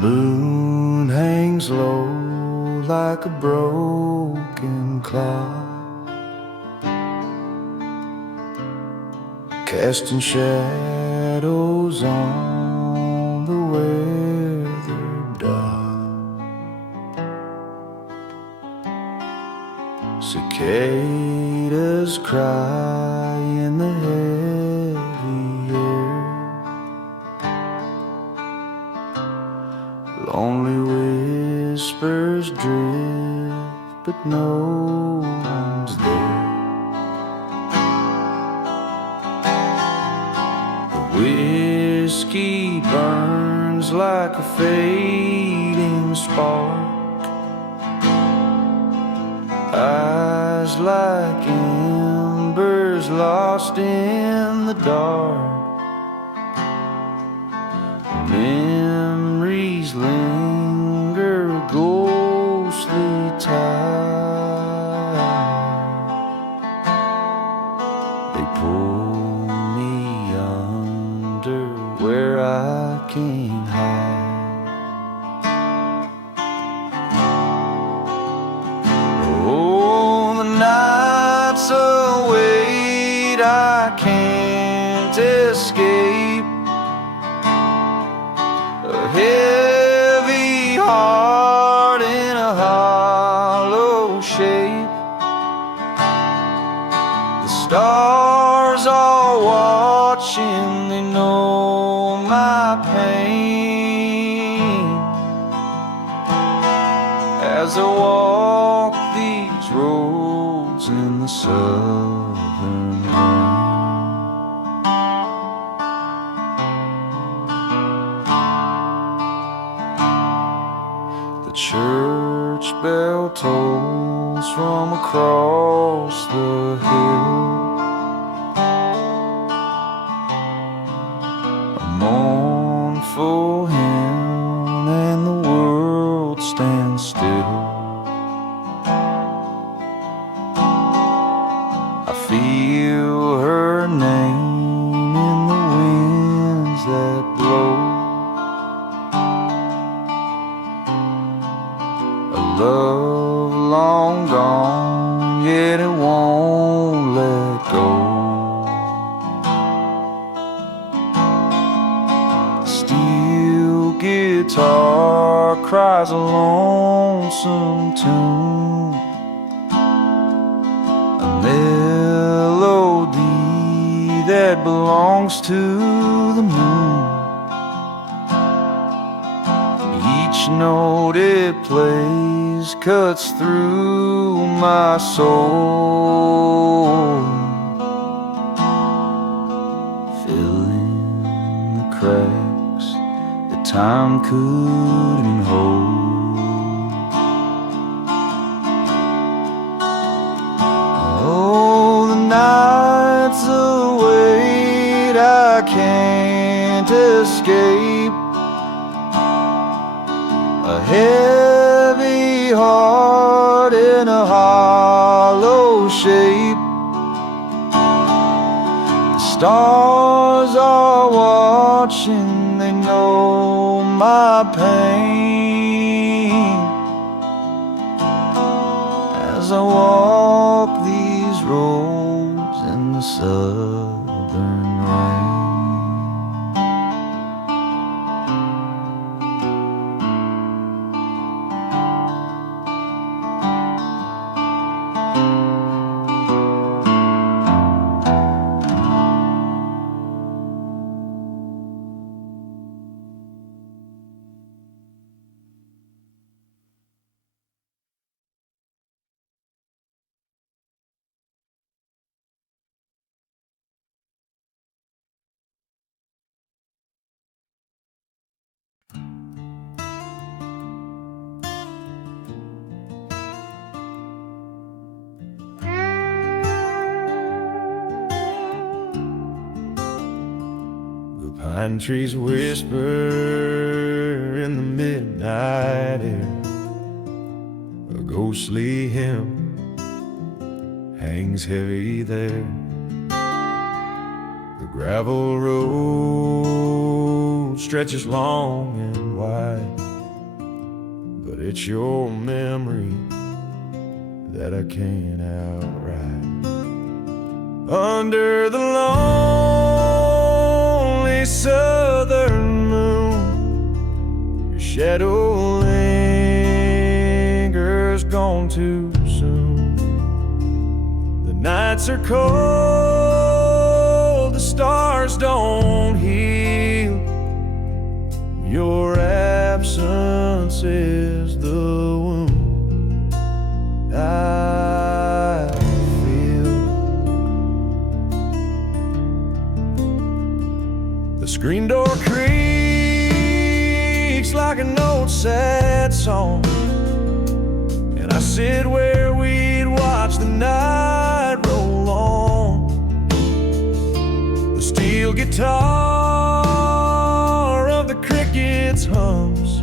moon hangs low like a broken clock, casting shadows on the weathered dock. Cicadas cry in the heavy air, lonely whispers drift, but no one's there. The whiskey burns like a fading spark, eyes like embers lost in the dark. Memories linger a ghostly tide. They pull me under where I can't hide. Oh, the nights await, I can't escape. A heavy heart in a hollow shape. The stars are watching, they know my pain. As I walk these roads in the southern rain. The church bell tolls from across the hill, a mournful hymn, and the world stands still. I feel her name in the winds that blow, a love long gone, yet it won't let go. The steel guitar cries a lonesome tune, a melody that belongs to the moon. Each note it plays cuts through my soul, filling the cracks that time couldn't hold. Oh, the nights await, I can't escape. A heavy heart in a hollow shape. The stars are watching, they know my pain. As I walk these roads in the southern rain. Pine trees whisper in the midnight air, a ghostly hymn hangs heavy there. The gravel road stretches long and wide, it's your memory that I can't outride. Under the lonely southern moon, your shadow lingers, gone too soon. The nights are cold, the stars don't heal. Your absence is the wound I feel. The screen door creaks like an old sad song, and I sit where we'd watch the night roll on. The steel guitar of the crickets hums,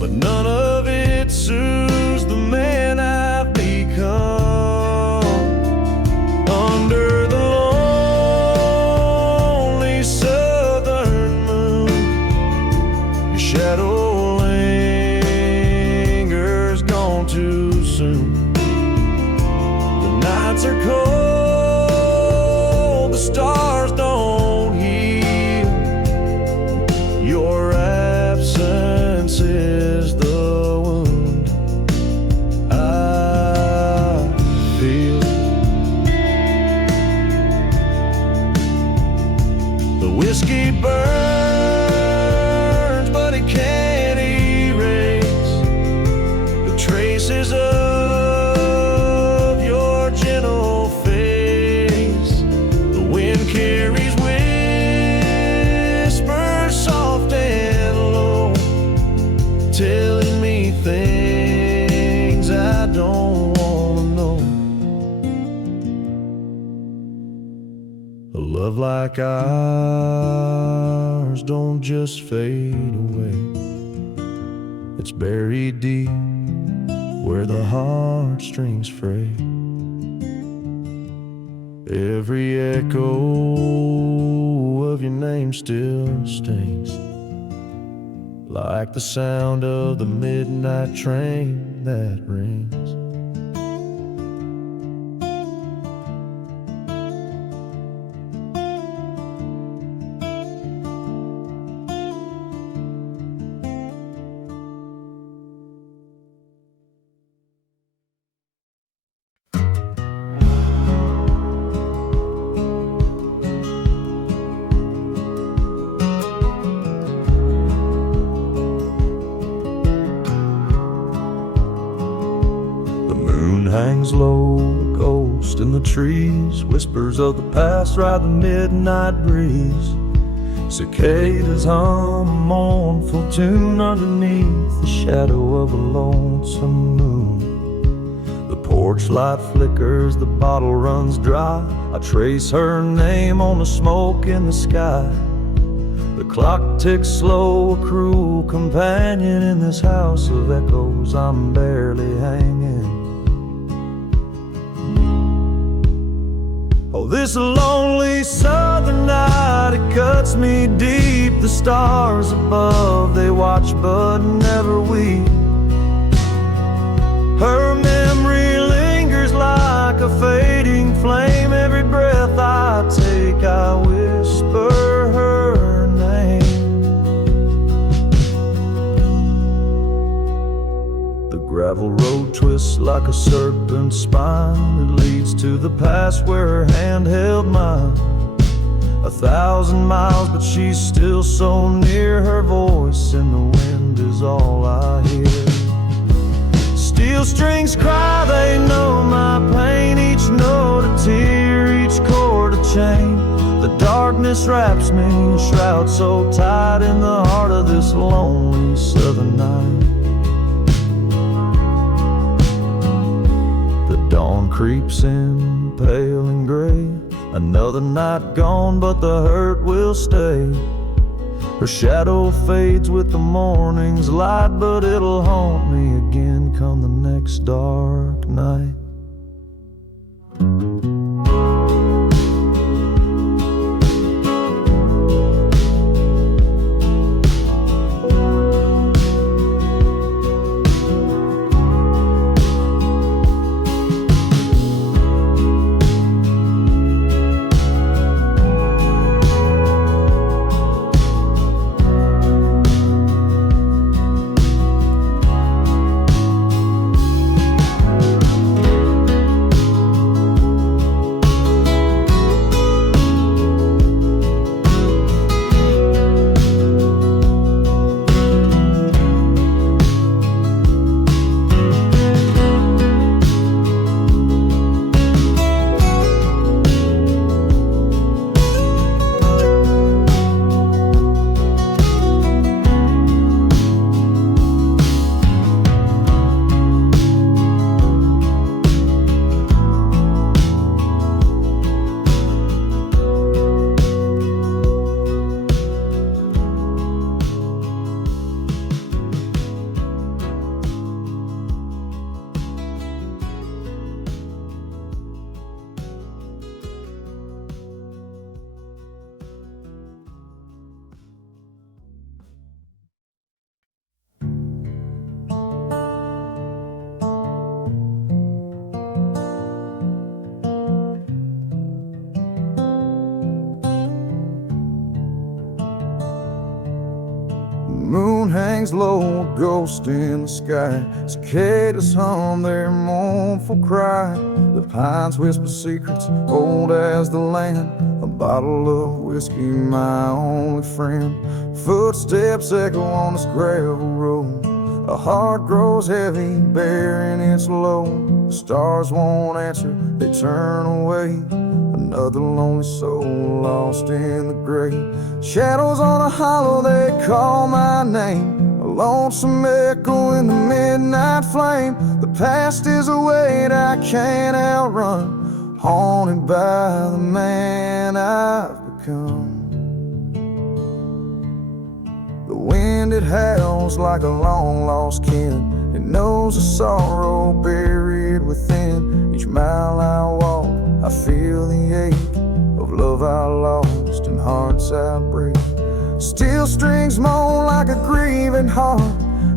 but none of it soothes the man I've become. Under the lonely southern moon, your shadow lingers, gone too soon. The nights are cold, the stars don't heal. Your absence is the wound I feel. The whiskey burns, but it can't erase the traces of your gentle face. The wind carries whispers soft and low, telling me things I don't wanna know. A love like ours don't just fade away. It's buried deep where the heartstrings fray. Every echo of your name still stings, like the sound of the midnight train that rings. Hangs low, a ghost in the trees, whispers of the past ride the midnight breeze. Cicadas hum a mournful tune underneath the shadow of a lonesome moon. The porch light flickers, the bottle runs dry. I trace her name on the smoke in the sky. The clock ticks slow, a cruel companion in this house of echoes. I'm barely hanging. Oh, this lonely southern night, it cuts me deep. The stars above, they watch but never weep. Her memory lingers like a fading flame. Every breath I take, I whisper her name. The gravel road twists like a serpent's spine. It leads to the past where her hand held mine. 1,000 miles, but she's still so near. Her voice in the wind is all I hear. Steel strings cry, they know my pain. Each note a tear, each chord a chain. The darkness wraps me, a shroud so tight in the heart of this lonely southern night. The dawn creeps in, pale and gray. Another night gone, but the hurt will stay. Her shadow fades with the morning's light, but it'll haunt me again come the next dark night. hangs low, a ghost in the sky. Cicadas hum their mournful cry. The pines whisper secrets old as the land. A bottle of whiskey, my only friend. Footsteps echo on this gravel road. A heart grows heavy, bearing its load. The stars won't answer, they turn away. Another lonely soul lost in the grave. Shadows on a hollow, they call my name. A lonesome echo in the midnight flame. The past is a weight I can't outrun, haunted by the man I've become. The wind, it howls like a long-lost kin. It knows the sorrow buried within. Each mile I walk, I feel the ache of love I lost and hearts I break. Steel strings moan like a grieving heart.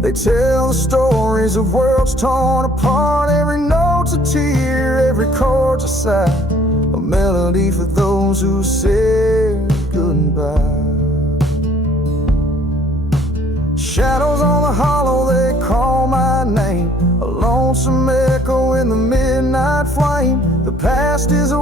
They tell the stories of worlds torn apart. Every note's a tear, every chord's a sigh, a melody for those who said goodbye. Shadows on the hollow, they call my name. A lonesome echo in the midnight flame. The past is a